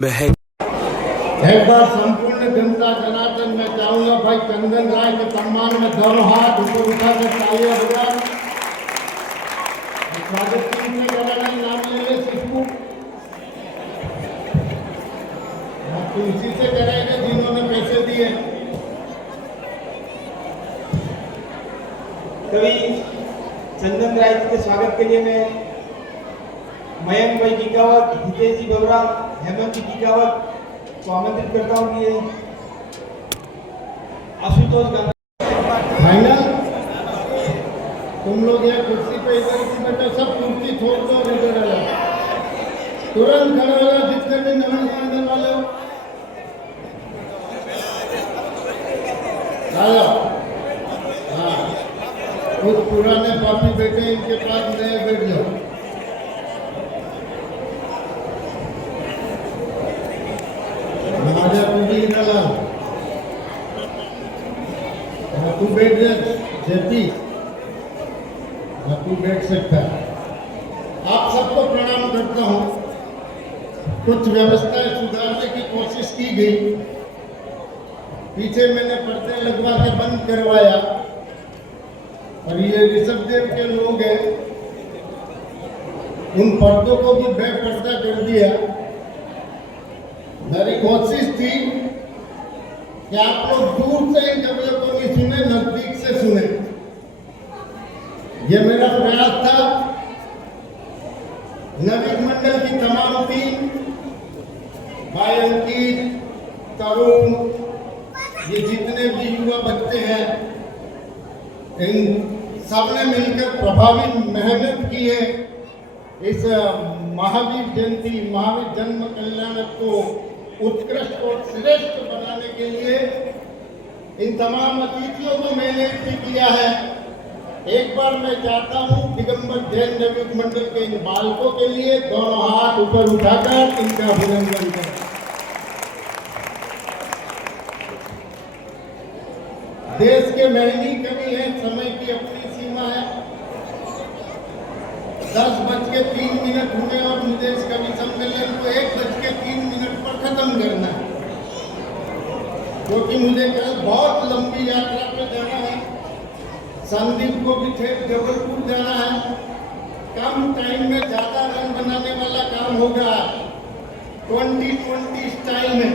एक बार संपूर्ण जनता जनार्दन में चाहूंगा भाई चंदन राय के सम्मान में दोनों हाथ ऊपर उठाकर तालियां बजाएं। स्वागत टीम ने कराना नाम ले ले सिद्धू तो इसी से कराएंगे जिन्होंने पैसे दिए। कवि चंदन राय के स्वागत के लिए मैं मयंक भाई टिकावत, हितेश जी बबरा, हेमंत जी टिकावत को आमंत्रित करता हूँ कि आशुतोष फाइनल तुम लोग यहाँ कुर्सी पे इधर की बैठे सब कुर्सी छोड़ दो और इधर आ तुरंत खड़े हो जाओ जितने भी नगर मंडल वाले हो आ जाओ। हाँ कुछ पुराने पापी बैठे इनके पास नए बैठ जाओ। तू बैठ जेपी तू बैठ सकता है। आप सबको प्रणाम करता हूँ। कुछ व्यवस्थाएं सुधारने की कोशिश की गई, पीछे मैंने पर्दे लगवा के बंद करवाया और ये ऋषभदेव के लोग हैं उन पर्दों को भी बेपर्दा कर दिया। मेरी कोशिश थी कि आप लोग दूर से इन खबरों को नहीं सुने, नजदीक से सुने। ये मेरा प्रयास था। नवीन मंडल की तमाम टीम, भाई अंकित, तरुण, ये जितने भी युवा बच्चे हैं, इन सबने मिलकर प्रभावी मेहनत की है इस महावीर जयंती, महावीर जन्म कल्याण को उत्कृष्ट और श्रेष्ठ बनाने के लिए इन तमाम अतिथियों को मैंने भी किया है। एक बार मैं चाहता हूं दिगंबर जैन नवीन मंडल के इन बालकों के लिए दोनों हाथ ऊपर उठाकर इनका अभिनंदन करें। देश के महंगी कमी है, समय की अपनी सीमा है। 10:03 हुए और मुझे इस कवि सम्मेलन को 1:03 पर खत्म करना है, क्योंकि मुझे कल बहुत लंबी यात्रा पे जाना है। संदीप को भी थे जबलपुर जाना है। कम टाइम में ज्यादा रन बनाने वाला काम होगा 2020 स्टाइल में।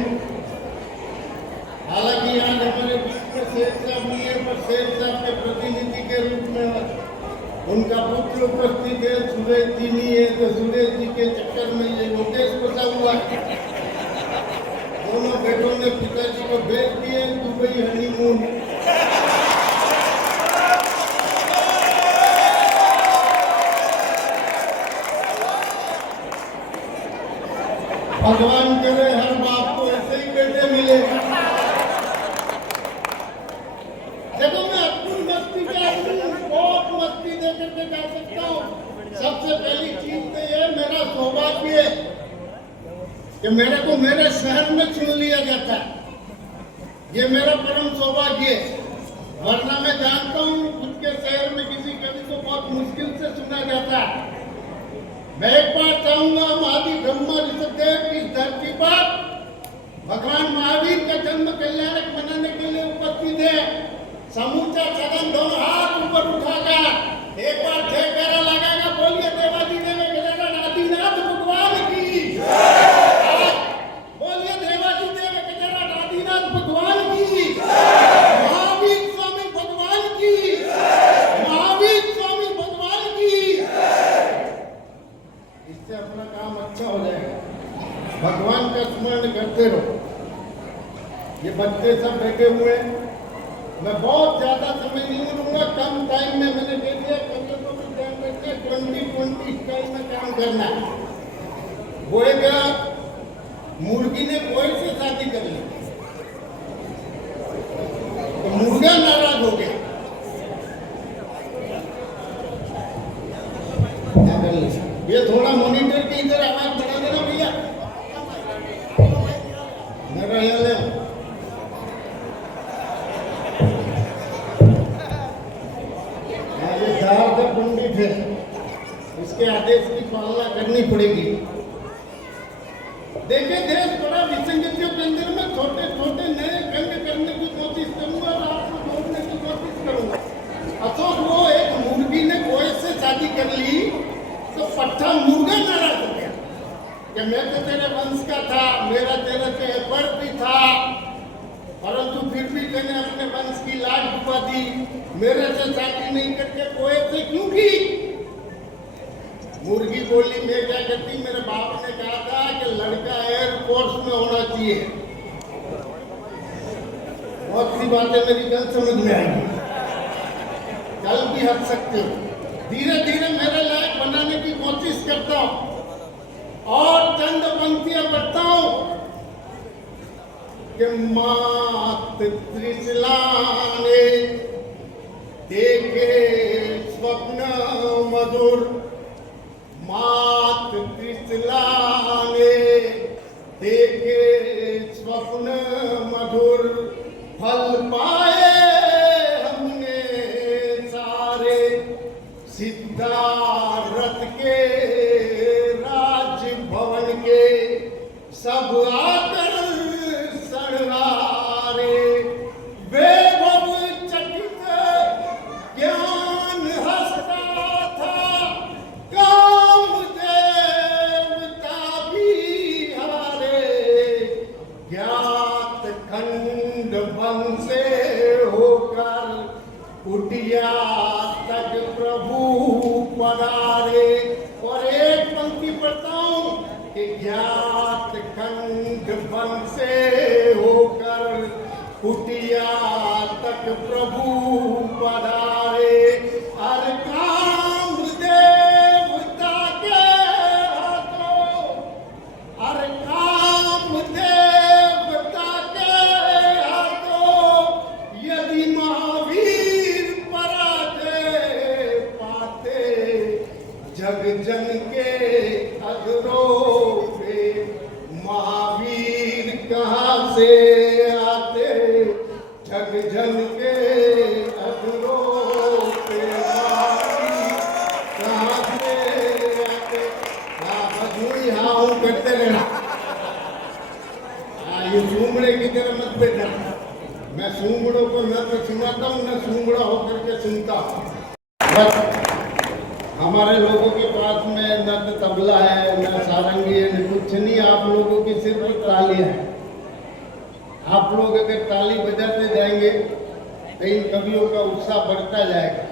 हालांकि आज हमारे बीच में शेर साहब नहीं है, पर शेर साहब के प्रतिनिधि के रूप में उनका पुत्र उपस्थित है। सुरेश जी नहीं है तो सुरेश जी के चक्कर में ये नोटिस फंसा हुआ। दोनों बेटों ने पिताजी को भेज दिए दुबई हनीमून। भगवान करे हर बाप को ऐसे ही बेटे मिले। देखो मैं अपनी मस्ती के आदमी बहुत मस्ती दे करके जा सकता हूँ। सबसे पहली चीज तो ये मेरा सौभाग्य है कि मेरे को मेरे शहर में चुन लिया जाता है। ये मेरा परम सौभाग्य है। वरना मैं जानता हूँ खुद के शहर में किसी कवि को बहुत मुश्किल से सुना जाता है। मैं एक बार चाहूंगा हम आदि ब्रह्मा ऋषभदेव की धरती पर भगवान महावीर का जन्म कल्याणक बनाने के लिए उपस्थित है। समूचा सदन दोनों हाथ ऊपर उठाकर एक बार जयकारा लगाएगा। बोलिए देवाजी देव गजरा आदिनाथ भगवान की। बोलिए देवाजी देव गजरा आदिनाथ भगवान की। महावीर स्वामी भगवान की। महावीर स्वामी भगवान की। इससे अपना काम अच्छा हो जाएगा। भगवान का स्मरण करते रहो। ये बच्चे सब बैठे हुए हैं। मैं बहुत ज्यादा समय नहीं लूंगा, कम टाइम में मैंने दे दिया। कभी को भी टाइम में 2020 स्टाइल में काम करना है। वो एक मुर्गी ने कोई से शादी कर ली तो मुर्गा नाराज हो गया। ये थोड़ा मॉनिटर के इधर आवाज बढ़ा देना भैया। मेरा पंडित है, इसके आदेश की पालना करनी पड़ेगी। देखिए देश बड़ा विसंगतियों के अंदर में छोटे छोटे नए गंग करने की कोशिश करूंगा और आपको जोड़ने की कोशिश करूंगा। अशोक वो एक मुर्गी ने कोई से शादी कर ली तो पट्टा मुर्गा नाराज हो गया कि मैं तो तेरे वंश का था, मेरा तेरा पर भी था, परंतु फिर भी मैंने अपने वंश की लाज डुबा दी, मेरे से शादी नहीं करके कोई से क्यों की? मुर्गी बोली मैं क्या करती, मेरे बाप ने कहा था कि लड़का एयरफोर्स में होना चाहिए। बहुत सी बातें मेरी कल समझ में आएगी, कल भी हंस सकते हो। धीरे धीरे मेरे लायक बनाने की कोशिश करता हूं और चंद पंक्तियां पढ़ता हूं कि मात त्रिशला ने देखे स्वप्न मधुर, मात त्रिशला ने देखे स्वप्न मधुर, फल पाए हमने सारे सिद्धार्थ के राजभवन के, सब आकर सड़ारे वैभव चकित ज्ञान हंसता था, काम देवता भी हारे, ज्ञात खंड वन से होकर कुटिया तक प्रभु पधारे। और एक पंक्ति पढ़ता हूं कि ज्ञात खंड वन से होकर कुटिया तक प्रभु पधारे, हर काम देवता के हाथों, हर काम देवता के हाथों, यदि महावीर पराजय पाते, जग जन के अधरों पे महावीर कहाँ से आते, जग जन के अधरों पे महावीर कहाँ से आते। हाँ बजूई हाँ हूँ करते रहना। हाँ ये सूंबड़े की तरह मत बैठा, मैं सूंबड़ों को न तो सुनाता हूँ न सूंबड़ा होकर के सुनता हूँ। बस हमारे लोगों के पास में न तो तबला है न सारंगी है न कुछ नहीं, आप लोगों की सिर्फ तालियां हैं। आप लोग अगर ताली बजाते जाएंगे तो इन कवियों का उत्साह बढ़ता जाएगा।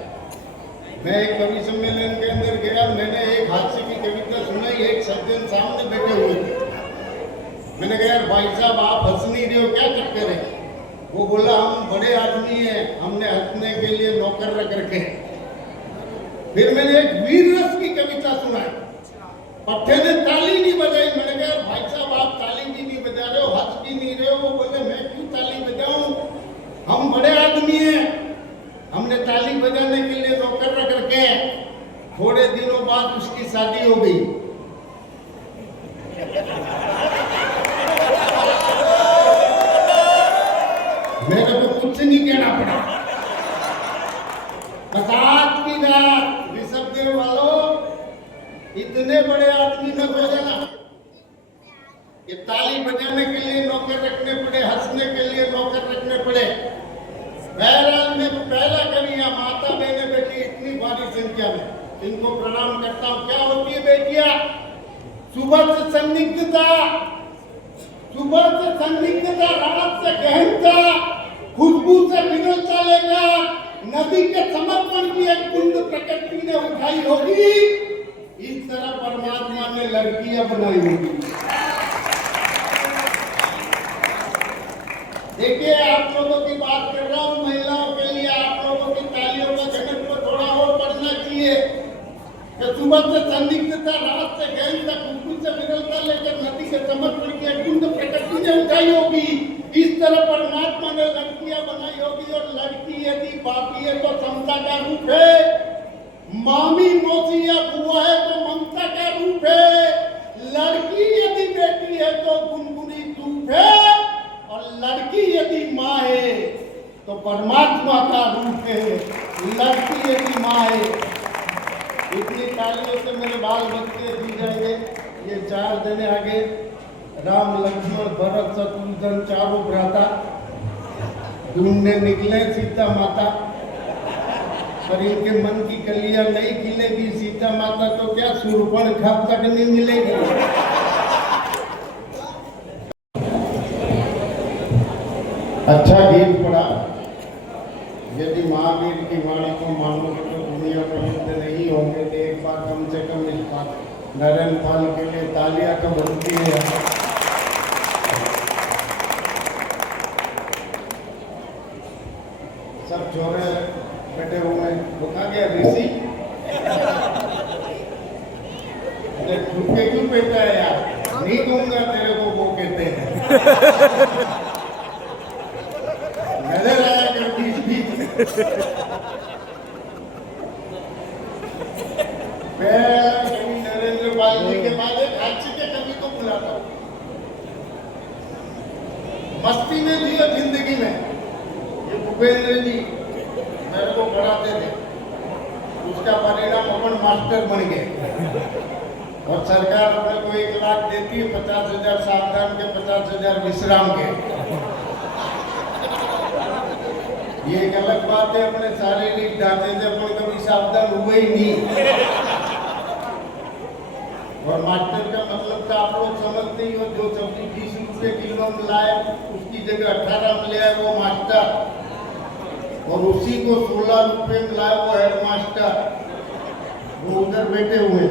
मैं एक कवि सम्मेलन के अंदर गया, मैंने एक हास्य की कविता सुनाई, एक सज्जन सामने बैठे हुए थे। मैंने कहा यार भाई साहब आप हंस नहीं रहे हो, क्या चक्कर है? वो बोला हम बड़े आदमी हैं, हमने हंसने के लिए नौकर रख रखे हैं। फिर मैंने एक वीर रस की कविता सुनाई, पट्टे ने ताली नहीं बजाई। मैंने कहा भाई साहब आप ताली भी नहीं बजा रहे हो, हंस भी नहीं रहे हो। वो बोले मैं क्यों ताली बजाऊं, हम बड़े आदमी हैं, हमने ताली बजाने के लिए नौकर रख रखे हैं। थोड़े दिनों बाद उसकी शादी हो गई। मेरे को कुछ नहीं कहना पड़ा। बसात की रात ऋषभ देव वालों, इतने बड़े आदमी मत हो जाना। ये ताली बजाने के लिए नौकर रखने पड़े, हंसने के लिए नौकर रखने पड़े। बहरहाल में पहला कवि यहाँ माता बहने बैठी इतनी भारी संख्या में, इनको प्रणाम करता हूँ। क्या होती है बेटिया? सुबह से संदिग्धता, सुबह से संदिग्धता, रात से गहनता, खुशबू से विरलता लेकर नदी के समर्पण की एक कुंड प्रकृति ने उठाई होगी, इस तरह परमात्मा ने लड़कियां बनाई होगी। देखिए आप लोगों की बात कर रहा हूं, महिलाओं के लिए आप लोगों की तालियों का झटक को थोड़ा और पढ़ना चाहिए कि सुबह से संदिग्धता, रात से गहनता, खुशबू से विरलता लेकर नदी के समर्पण की एक कुंड प्रकृति ने उठाई होगी, इस तरह परमात्मा ने लड़कियां बनाई होगी। और लड़की यदि पापी है तो समता का रूप है, मामी मौसी या बुआ है तो ममता का रूप है, लड़की यदि बेटी है तो गुनगुनी धूप है, और लड़की यदि माँ है तो परमात्मा का रूप है। लड़की यदि माँ है, इतनी तालियों से मेरे बाल बच्चे दी जाएंगे। ये 4 जने आगे राम लक्ष्मण भरत शत्रुघ्न चारों भ्राता ढूंढने निकले सीता माता, पर इनके मन की कलियां नहीं खिलेगी सीता माता तो क्या शूर्पणखा तक नहीं मिलेगी। अच्छा गीत पड़ा। यदि महावीर की वाणी को मानोगे तो दुनिया में युद्ध नहीं होंगे, तो एक बार कम से कम इस बात नरेंद्र पाल के लिए तालियां तो बनती है। सब छोरे बैठे हुए रुका गया ऋषि, अरे झुके क्यों बैठा है यार, नहीं दूंगा तेरे को वो कहते हैं। नजर आया कर बीच बीच मैं कभी नरेंद्र पाल जी के बाद एक हादसे के कवि को बुलाता हूँ। मस्ती में जियो जिंदगी में, ये भूपेंद्र जी मेरे को पढ़ाते थे, उसका परिणाम अपन मास्टर बन गए और सरकार अपने को 1 लाख देती है, 50,000 सावधान के 50,000 विश्राम के। ये एक अलग बात है, अपने शारीरिक ढांचे से अपन कभी सावधान हुए ही नहीं। और मास्टर का मतलब तो आप लोग समझते ही हो, जो सब्जी 20 रुपए किलो में लाए उसकी जगह 18 में ले आए वो मास्टर, और उसी को 16 रुपए में लाए वो हेडमास्टर, वो उधर बैठे हुए।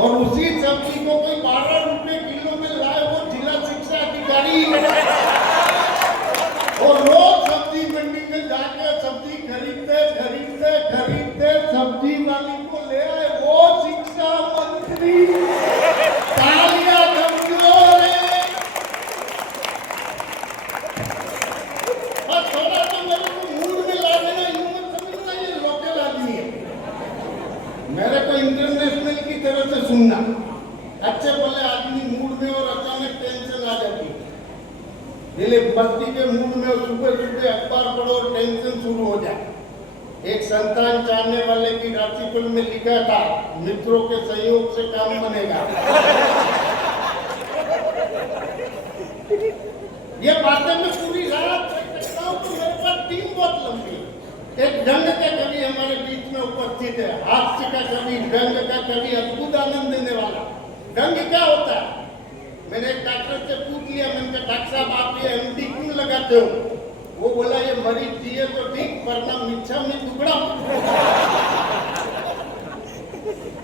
और उसी सब्जी को कोई 12 रुपए किलो में लाए वो जिला शिक्षा अधिकारी, और रोज सब्जी मंडी में जाके सब्जी खरीदते खरीदते खरीदते सब्जी वाली को ले आए वो शिक्षा मंत्री। तालियां कमजोर है, बस थोड़ा तो मेरे को मूड में ला देना, यूं मत समझना ये लोकल आदमी है। मेरे को इंटरनेशनल की तरह से सुनना, अच्छे भले आदमी मूड में और अचानक टेंशन आ जाती है। दिलीप बस्ती के मूड में सुबह सुबह अखबार पढ़ो और टेंशन शुरू हो जाए। एक संतान चाहने वाले की राशिफल में लिखा था, मित्रों के सहयोग से काम बनेगा। ये बातें मैं पूरी रात कर सकता हूँ, तो मेरे पास टीम बहुत लंबी है। एक ढंग का कवि हमारे बीच में उपस्थित है, हास्य का कवि, ढंग का कवि, अद्भुत आनंद देने वाला। ढंग क्या होता है? मैंने एक डॉक्टर से पूछ लिया, मैंने कहा डॉक्टर साहब आप ये एमडी क्यों लगाते हो? वो बोला ये मरीज जिए तो ठीक, वरना मिच्छा में दुगड़ा।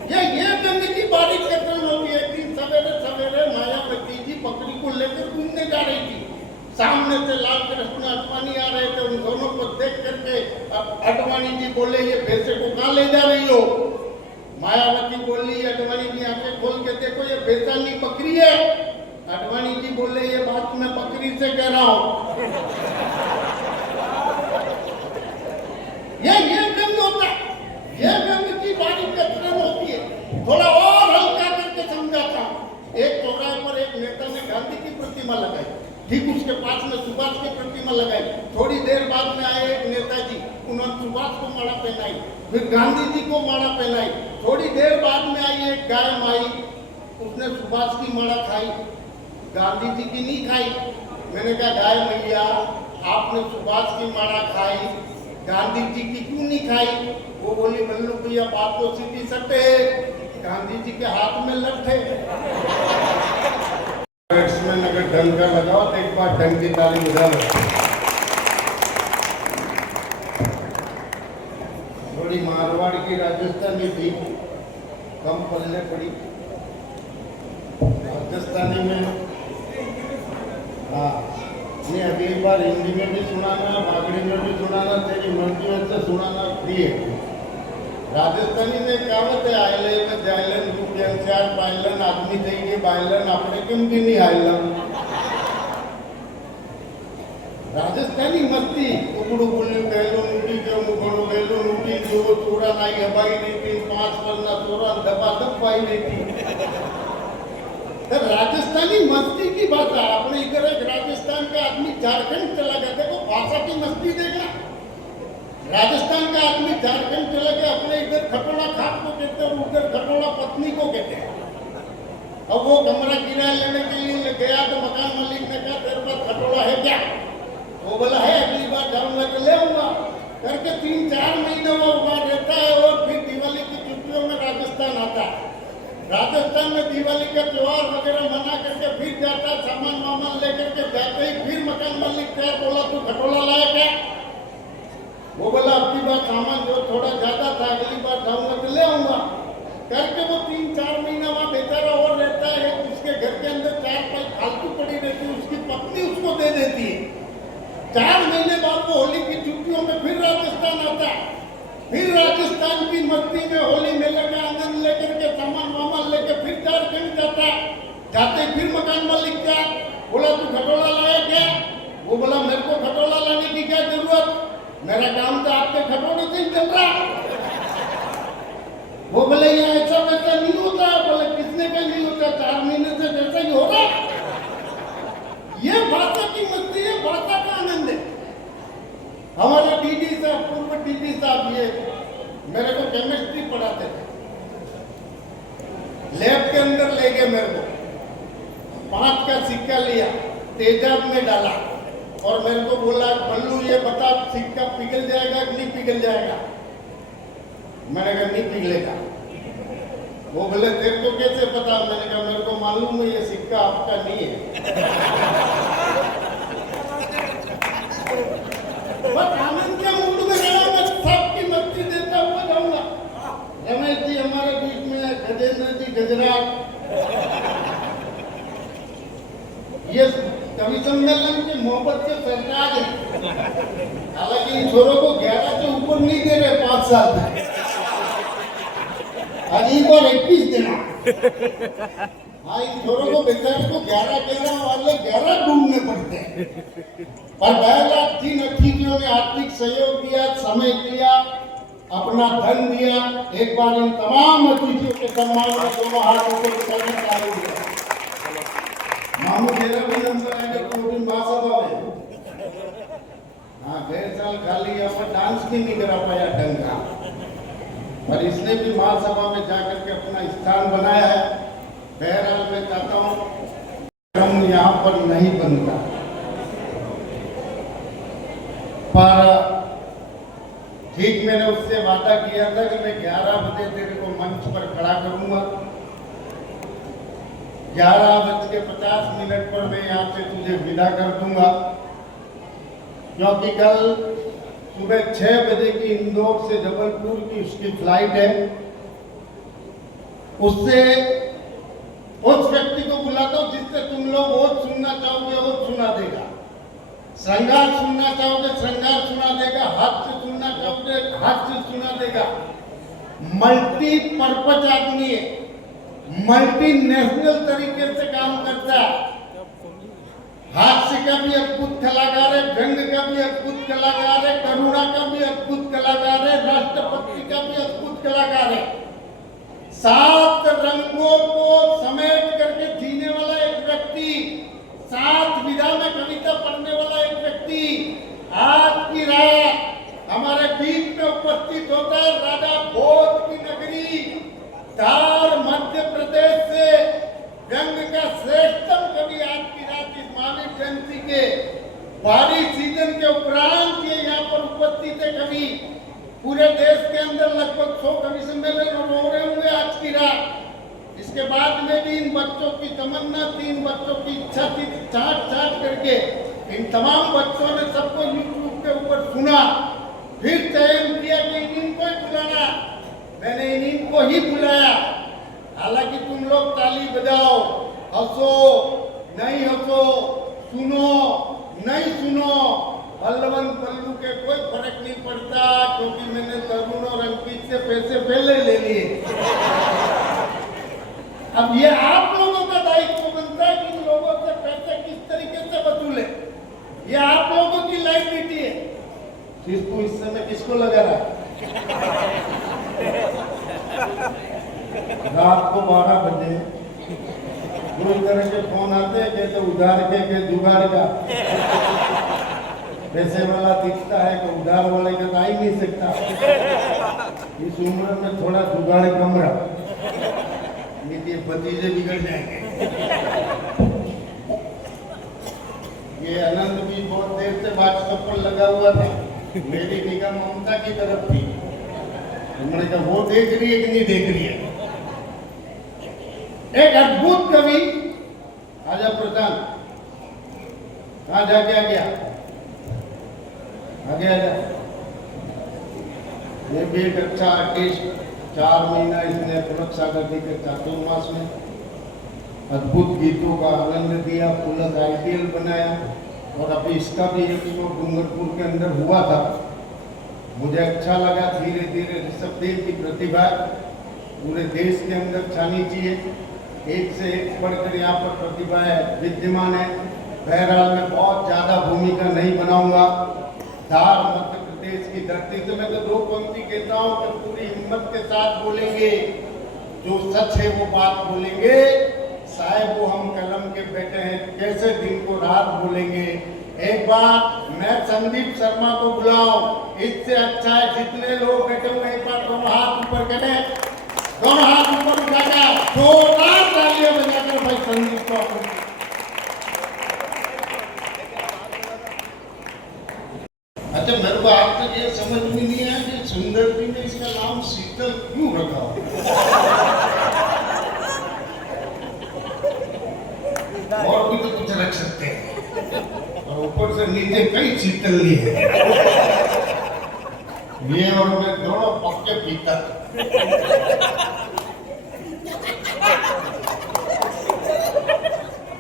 ये ढंग की बारीक कथन होती है। एक दिन सवेरे सवेरे मायावती जी बकरी को लेकर घूमने जा रही थी, सामने से लाल कृष्ण अडवाणी आ रहे थे। उन दोनों को देख करके अडवाणी जी बोले ये भैंसे को कहाँ ले जा रही हो? मायावती बोली, अडवाणी जी आंखें खोल के देखो ये बेचानी बकरी है। अडवाणी जी बोले ये बात मैं बकरी से कह रहा हूं। ये ढंग होता है, ये ढंग की बारीक कथन होती है। थोड़ा और हल्का करके समझाता हूं। एक चौराहे पर एक नेता ने गांधी की प्रतिमा लगाई, ठीक उसके पास में सुभाष की प्रतिमा लगाई। थोड़ी देर बाद में आए एक नेताजी, उन्होंने सुभाष को माला पहनाई, फिर गांधी जी को माला पहनाई। थोड़ी देर बाद में आई एक गाय माई, उसने सुभाष की माला खाई, गांधी जी की नहीं खाई। मैंने कहा गाय मैया आपने सुभाष की माला खाई, गांधी जी की क्यों नहीं खाई? वो बोली बल्लू भैया बात तो सीधी सटे, गांधी जी के हाथ में लट्ठे। बैट्समैन अगर ढंग का लगाओ तो एक बार ढंग की ताली बजा लो। थोड़ी मारवाड़ की राजस्थानी थी, कम पल्ले पड़ी। राजस्थानी में हाँ, ये अभी एक बार हिंदी में भी सुनाना, बागड़ी में भी सुनाना, तेरी मर्जी से सुनाना फ्री है। राजस्थानी में कहावत है, आयले में जायलन रूपियन चार पायलन आदमी देंगे बायलन अपने क्यों भी नहीं आयलन। राजस्थानी मस्ती उगड़ू बुल्लू गैलो नूटी जो मुगड़ू गैलो नूटी जो चूड़ा नाई हबाई देती 5 पन्ना चोरा दबा दबाई देती। तो राजस्थानी मस्ती की बात है। अपने इधर एक राजस्थान का आदमी झारखंड चला गया, देखो भाषा की मस्ती मस्ती देखना। राजस्थान का आदमी झारखंड चला गया, अपने इधर खटोला खाप को कहते हैं और उधर खटोला पत्नी को कहते हैं। अब वो कमरा किराया लेने के लिए गया तो मकान मालिक ने कहा तेरे पास खटोला है क्या? वो बोला है, अगली बार जाऊंगा तो ले आऊंगा। करके 3-4 महीने वो वहां रहता है और फिर दिवाली की छुट्टियों में राजस्थान आता है। राजस्थान में दिवाली का त्योहार वगैरह मना करके फिर जाता है, सामान वामान लेकर के जाते ही फिर मकान मालिक का बोला तू खटोला लाया क्या? वो बोला अब की बार सामान जो थोड़ा ज्यादा था, अगली बार जाऊंगा तो ले आऊंगा। करके वो 3-4 महीना वहां बेचारा और रहता है। उसके घर के अंदर 4-5 फालतू पड़ी रहती है, उसकी पत्नी उसको दे देती है। 4 महीने बाद वो होली की छुट्टियों में फिर राजस्थान आता है। फिर राजस्थान की मस्ती में होली मेले का आनंद लेकर के सामान वामान लेकर फिर झारखंड जाता है। जाते फिर मकान मालिक क्या बोला तू खटोला लाया क्या? वो बोला मेरे को खटोला लाने की क्या जरूरत, मेरा काम तो आपके खटोले से ही चल रहा। वो बोले ये ऐसा वैसा नहीं होता। बोले किसने का नहीं होता, 4 महीने से जैसा ही हो रहा। ये भाषा की मस्ती है, भाषा का आनंद है। हमारे डीडी साहब, पूर्व डीडी साहब, ये मेरे को केमिस्ट्री पढ़ाते थे। लैब के अंदर ले गए मेरे को, 5 का सिक्का लिया, तेजाब में डाला और मेरे को बोला बल्लू ये बता सिक्का पिघल जाएगा कि नहीं पिघल जाएगा? मैंने कहा नहीं पिघलेगा। वो बोले तेरे को कैसे पता? मैंने कहा मेरे को मालूम है ये सिक्का आपका नहीं है। बस आनंद के मूड में गया, मैं सबकी मस्ती देता हुआ जाऊंगा। रमेश जी हमारे बीच में, गजेंद्र जी गुजरात। ये कवि सम्मेलन की मोहब्बत के सरताज है। हालांकि इन छोरों को 11 से ऊपर नहीं दे रहे 5 साल तक, अजीब और 21 देना। हाँ, इन छोरों को बेचारे को 11 वाले 11 ढूंढने पड़ते हैं। पर बहरहाल 3 अतिथियों ने आर्थिक सहयोग दिया, समय दिया, अपना धन दिया। एक बार इन तमाम अतिथियों के सम्मान में दोनों हाथ ऊपर करना चालू किया। मामू मेरा भी नंबर है पूरी महासभा में। हाँ, गए साल खाली यहाँ डांस भी नहीं करा पाया ढंग का, पर इसने भी महासभा में जाकर के अपना स्थान बनाया है। बहरहाल मैं चाहता हूँ हम यहाँ पर नहीं बनता, पर ठीक मैंने उससे वादा किया था कि मैं 11 बजे तेरे को मंच पर खड़ा करूंगा। 11:50 पर मैं यहाँ से तुझे विदा कर दूंगा, क्योंकि कल सुबह 6 बजे की इंदौर से जबलपुर की उसकी फ्लाइट है। उससे उस व्यक्ति को बुला दो जिससे तुम लोग वो सुनना चाहोगे वो सुना देगा, श्रृंगार सुनना चाहोगे श्रृंगार सुना देगा, हास्य सुनना चाहोगे हास्य सुना देगा। मल्टीपर्पज आदमी है, मल्टीनेशनल तरीके से काम करता है। हास्य का भी अद्भुत कलाकार है, व्यंग का भी अद्भुत कलाकार है, करुणा का भी अद्भुत कलाकार है, राष्ट्रभक्ति का भी अद्भुत कलाकार है। 7 रंगों को समेट करके जीने वाला एक व्यक्ति, 7 विधा में कविता पढ़ने वाला एक व्यक्ति आज की रात हमारे बीच में उपस्थित होता है। राजा भोज की नगरी धार मध्य प्रदेश से व्यंग का श्रेष्ठतम कवि आज की रात इस महावीर जयंती के भारी सीजन के उपरांत ये यहाँ पर उपस्थित है कवि। पूरे देश के अंदर लगभग 100 कवि सम्मेलन हो रहे होंगे आज की रात। इसके बाद में भी इन बच्चों की तमन्ना थी, इन बच्चों की इच्छा थी, छाट करके इन तमाम बच्चों ने सबको यूट्यूब के ऊपर सुना, फिर चयन किया कि इनको ही बुलाना। मैंने इनको ही बुलाया। हालांकि तुम लोग ताली बजाओ, हंसो नहीं हंसो, सुनो नहीं सुनो, बलवंत पल्लू के कोई फर्क नहीं पड़ता, क्योंकि मैंने तरुण और अंकित से पैसे पहले ले लिए। अब ये आप लोगों का दायित्व बनता है कि इन लोगों से पैसे किस तरीके से वसूले। ये आप लोगों की लाइबिलिटी है। तू इस समय किसको लगा रहा? रात को 12 बजे दो तरह के फोन आते हैं, कहते उधार के जुगाड़ का। पैसे वाला दिखता है तो उधार वाले का तो आ ही नहीं सकता। इस उम्र में थोड़ा जुगाड़ कम रहा, नहीं तो ये भतीजे बिगड़ जाएंगे। ये आनंद भी बहुत देर से व्हाट्सएप पर लगा हुआ था, मेरी निगाह ममता की तरफ थी। हमने कहा वो देख रही है कि नहीं देख रही है। एक अद्भुत कवि राजा प्रधान कहा जाके आ गया, आगे आ जा। ये भी एक अच्छा आर्टिस्ट, 4 महीना इसने पुलक सागर जी के चातुर्मास में अद्भुत गीतों का आनंद दिया, पुलक आइडियल बनाया। और अभी इसका भी एक शो डूंगरपुर के अंदर हुआ था, मुझे अच्छा लगा। धीरे धीरे ऋषभदेव की प्रतिभा पूरे देश के अंदर छानी चाहिए। एक से एक बढ़कर यहाँ पर प्रतिभाएं विद्यमान है। बहरहाल मैं बहुत ज्यादा भूमिका नहीं बनाऊंगा। धार मध्य प्रदेश की धरती से मैं तो 2 पंक्ति कहता हूँ कि पूरी हिम्मत के साथ बोलेंगे, जो सच है वो बात बोलेंगे। साहेब वो हम कलम के बेटे हैं, कैसे दिन को रात बोलेंगे। एक बार मैं संदीप शर्मा को बुलाऊं, इससे अच्छा है जितने लोग बैठे हुए एक बार दोनों हाथ ऊपर करें, दोनों हाथ ऊपर उठाकर जोरदार तालियां बजाकर भाई संदीप को। अच्छा, मेरे को आज तक ये समझ में नहीं आया कि सुंदर जी ने इसका नाम शीतल क्यों रखा। और भी तो कुछ रख सकते हैं, और ऊपर से नीचे कई शीतल नहीं है। ये और मैं दोनों पक्के पीता।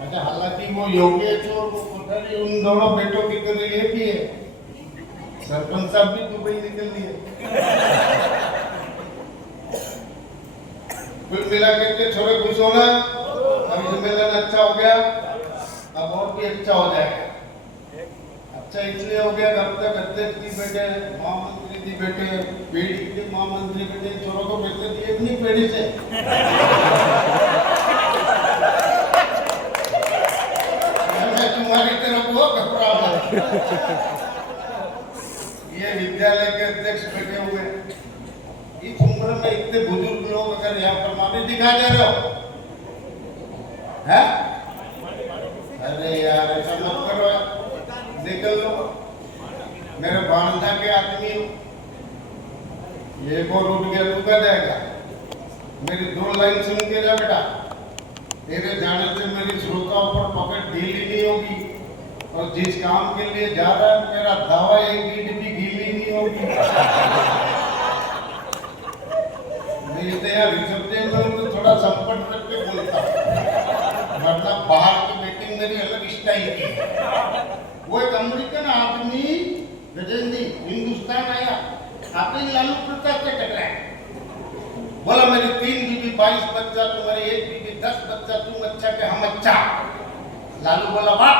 अच्छा, हालांकि वो योगेश और वो कोठारी उन दोनों बेटों की तरह ये भी है, सरपंच साहब भी दुबई निकल लिए। कुल मिला करके छोरे खुश होना, अभी सम्मेलन अच्छा हो गया, अब और भी अच्छा हो जाएगा। अच्छा इसलिए हो गया, अब तक अध्यक्ष जी बैठे, महामंत्री जी बैठे, पीढ़ी के महामंत्री बैठे, छोरों को पैसे दिए नहीं पीढ़ी से। मैं तुम्हारी तरफ वो घबरा हूं। ये विद्यालय के अध्यक्ष बैठे हुए, इस उम्र में इतने बुजुर्ग लोग अगर यहाँ पर माफी दिखा दे रहे हो है? अरे यार ऐसा मत करो, निकल लो। मेरे भांजा के आदमी हो, ये को उठ गया तू क्या जाएगा। मेरी 2 लाइन सुन के जा बेटा, तेरे जाने से मेरी श्रोताओं पर पकड़ ढीली नहीं होगी, और जिस काम के लिए जा रहा है मेरा दावा 1 ईंट भी गीली नहीं होगी। नहीं तो यार ऋषभदेव में तो थोड़ा संपट रख के बोलता, वरना बाहर की बैटिंग मेरी अलग स्टाइल की है। वो एक अमेरिकन आदमी गजेंद्री हिंदुस्तान आया, आपने लालू प्रसाद से कट रहा है, बोला मेरी 3 बीबी 22 बच्चा, तुम्हारे 1 बीबी 10 बच्चा, तुम अच्छा के हम अच्छा। लालू बोला वाह,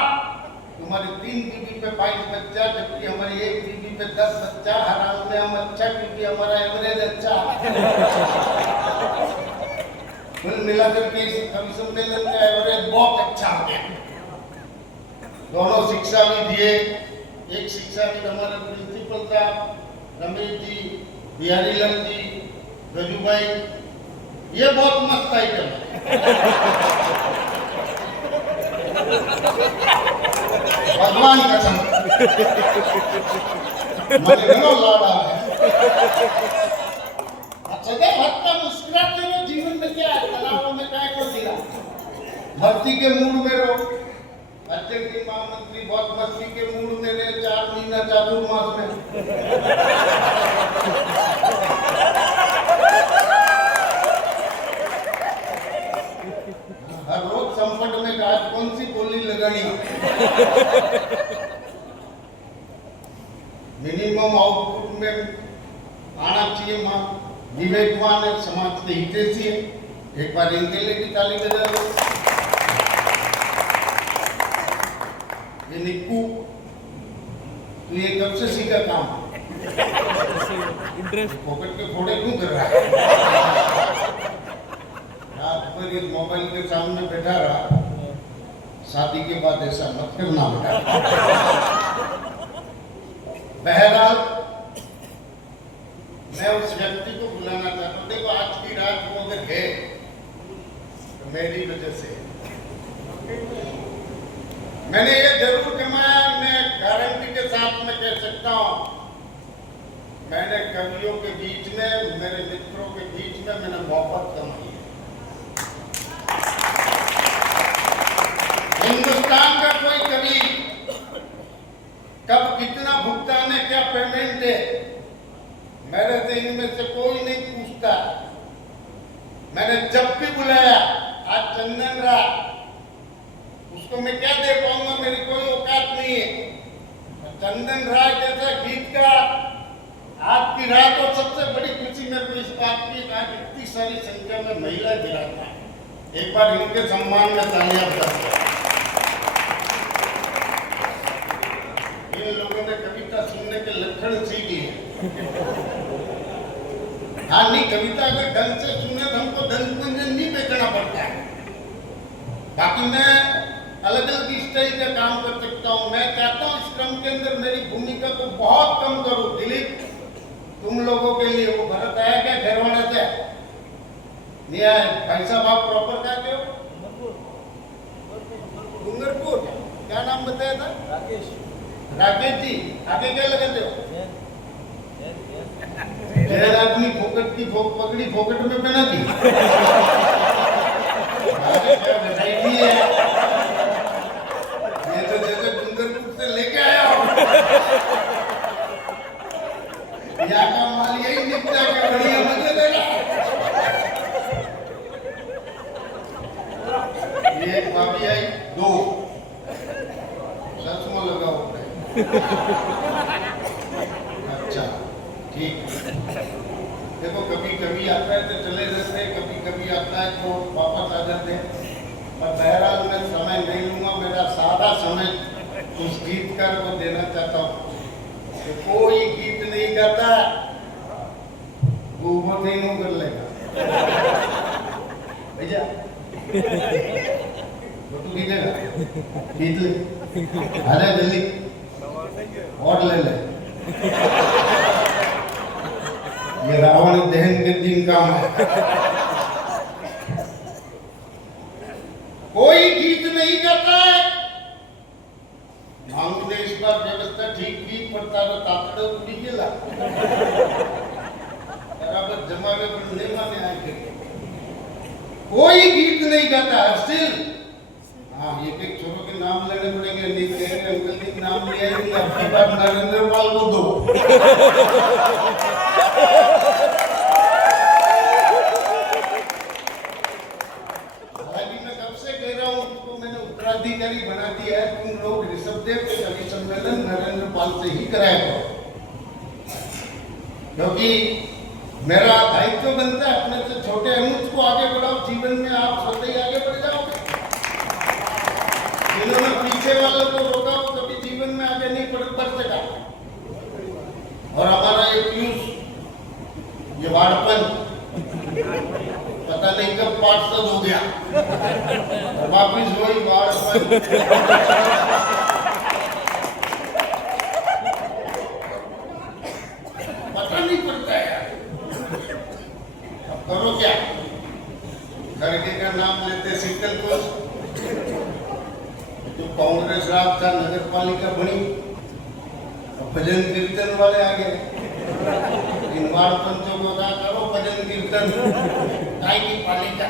तुम्हारे 3 बीबी पे 22 बच्चा, जबकि हमारे 1 बीबी पे 10 बच्चा। हराम में हम अच्छा क्योंकि हमारा एवरेज अच्छा। कुल मिलाकर के इस कवि सम्मेलन का एवरेज बहुत अच्छा हो गया। दोनों शिक्षा भी दिए, एक शिक्षाविद हमारे प्रिंसिपल साहब रमेश जी, बिहारी लाल जी, गजू भाई, ये बहुत मस्त आइटम है। भगवान कसम मुझे घणो लाड़ा है। सदैव हंसता मुस्कुराते रहो, जीवन में क्या है, तनाव में क्या को दिला, भक्ति के मूड में रहो। अध्यक्ष जी महामंत्री बहुत मस्ती के मूड में रहे 4 महीना चातुर्मास में। हर रोज संकट में आज कौन सी बोली लगानी, मिनिमम आउटपुट में आना चाहिए। मां विवेकवान है, समाज के हितैषी है, एक बार इनके लिए भी ताली बजा दो। ये निक्कू, तू ये कब से सीखा काम? पॉकेट के फोड़े क्यों कर रहा है? रात भर इस मोबाइल के सामने बैठा रहा। शादी के बाद ऐसा मत करना बेटा। साथ में कह सकता हूं, मैंने कवियों के बीच में, मेरे मित्रों के बीच में मैंने मोहब्बत कमाई है। हिंदुस्तान का कोई कवि कब कितना भुगतान है, क्या पेमेंट है, मेरे से इनमें से कोई नहीं पूछता। मैंने जब भी बुलाया, आज चंदन राय, उसको मैं क्या दे पाऊंगा, मेरी कोई औकात नहीं है। चंदन राय जैसा गीतकार आज की रात, और सबसे बड़ी खुशी मेरे को इस बात की, आज इतनी सारी संख्या में महिला गिराता है। एक बार इनके सम्मान में तालियां बजाते हैं। इन लोगों ने कविता सुनने के लक्षण सीख लिए। हाँ नहीं, कविता अगर ढंग से सुने तो हमको दंतमंजन नहीं बेचना पड़ता है। बाकी मैं अलग अलग स्टाइल का काम कर सकता हूं। मैं चाहता हूं इस क्रम के अंदर मेरी भूमिका को बहुत कम करूं। दिलीप, तुम लोगों के लिए वो भरत आया क्या घेरवाड़ा से? नहीं आया। भाई साहब आप प्रॉपर क्या के हो? डूंगरपुर। क्या नाम बताया था? राकेश। राकेश जी, आगे क्या लगाते हो? जैन आदमी फोकट की पगड़ी फोकट में पहना थी। क्या वैरायटी है ये, तो जैसे डूंगरपुर से लेके आया हो। यहाँ का माल यही निपटा के बढ़िया मजे ले रहा है। ये एक भाभी आई, दो चश्मा लगा होता है। अच्छा ठीक। देखो कभी कभी आता है तो चले जाते हैं, कभी कभी आता है तो वापस आ जाते हैं। पर बहरहाल मैं समय नहीं लूंगा, मेरा सारा समय उस गीतकार को देना चाहता हूँ। तो कोई गीत नहीं गाता, वो बहुत ही नहीं कर लेगा भैया। वो तू लीजिएगा, गीत ले, अरे जल्दी और ले ले। ये रावण दहन के दिन काम है। कोई गीत नहीं गाता है। मांगने इस बार व्यवस्था ठीक की, पर तारा तातड़े उड़ी गेला। बराबर जमावे पर नहीं माने आए थे। कोई गीत नहीं गाता है स्टिल। हाँ, एक छोरों के नाम लेने पड़ेंगे, नहीं कहेंगे अंकल के नाम लिया ही नहीं। अपनी बात नरेंद्र पाल को दो। हालांकि मैं कब से कह रहा हूँ, उसको मैंने उत्तराधिकारी बना दिया है। तुम लोग ऋषभदेव के कवि सम्मेलन नरेंद्र पाल से ही कराया करो, क्योंकि मेरा दायित्व बनता है अपने से छोटे अनुज को आगे बढ़ाओ। जीवन में आप स्वतः ही आगे बढ़ जाओगे। जिन्होंने पीछे वालों को रोका वो कभी जीवन में आगे नहीं बढ़ सका। और हमारा ये पीयूष, ये वाड़पन पता नहीं कब पार्षद हो गया, वापिस वही वाड़पन। पता नहीं पड़ता यार। अब करो क्या? खड़गे का नाम लेते शीतल को, जो कांग्रेस राज था, नगर पालिका बनी, भजन कीर्तन वाले आ गए। इन वाड़ पंचों को कहा करो भजन कीर्तन, काय की पालिका।